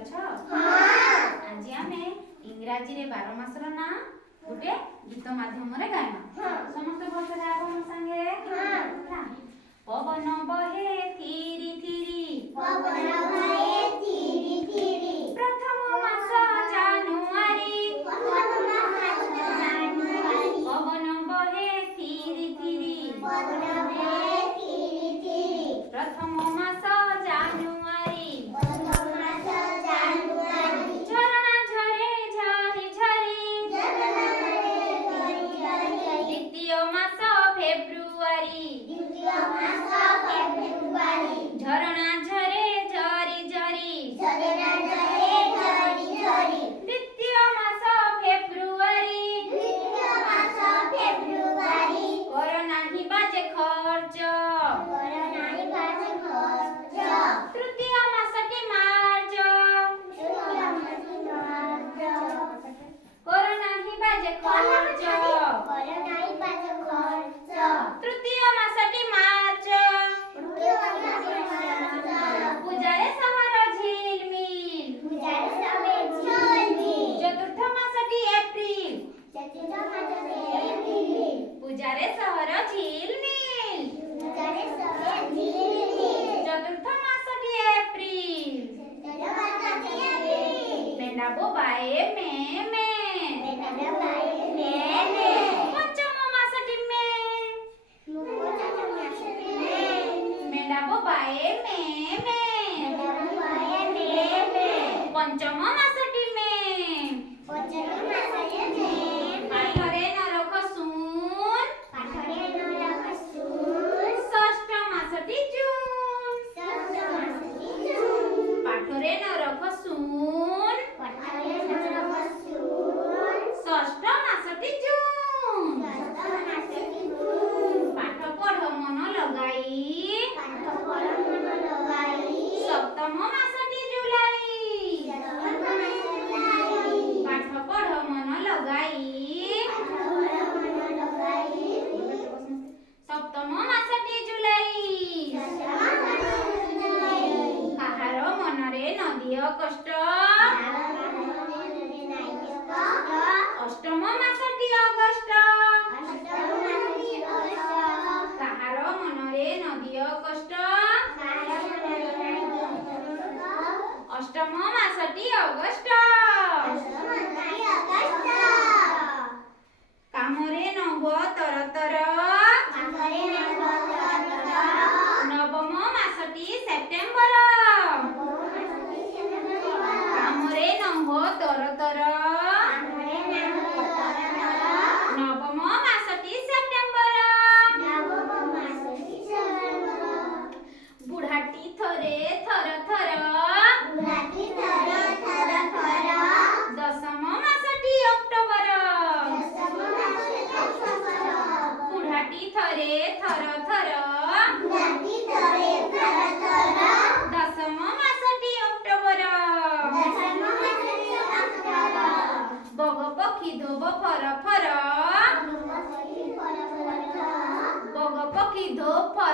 अछ आज आमे इंग्राजी रे 12 मास रो ना गुटे गीत माध्यम रे गाइमा समस्त भल से गाबो हम संगे पवन बहे थीरी थीरी प्रथम मास जानुआरी पवन बहे थीरी थीरी प्रथम मास जानुआरी झरणा झरे झरी झरी द्वितीय मास फेब्रुआरी झरणा झरे झरी झरी द्वितीय मास फेब्रुआरी कर नाही बाजे खर्च तृतीय मासटी मार्च कर नाही बाजे खर्च तृतीय मासटी मार्च पूजारे सहर झिलमिल चतुर्थ मासटी एप्रिल पूजारे सहर झिलमिल चतुर्थ मासटी एप्रिल मेंढा बोबाए मे पंचम मासटी मे मेंढा बोबाए मे पंचम मासटी मे पाठरे नरक सून षष्ठ मासटी जून पाठरे नरक सून षष्ठ मासटी जून पाठ पढ़ मन लगाई सप्तम मासटी जुलाई पाठ पढ़ मन लगाई सप्तम मासटी जुलाई काहार मनरे नदिय कष्ट अष्टम मासटी अगस्ट काहार मनरे नदिय कष्ट अष्टम मासटी अगस्ट कामरे नव तरतर नवम मासटी सेप्टेम्बर कामरे नव तरतर नवम मासटी सेप्टेम्बर बुढ़ाटी थरे थर थर दशम मासटी अक्टोबर बुढ़ाटी थरे थर थर दशम मासटी अक्टोबर बग पक्षी धोब फर फर बग पक्षी धो फर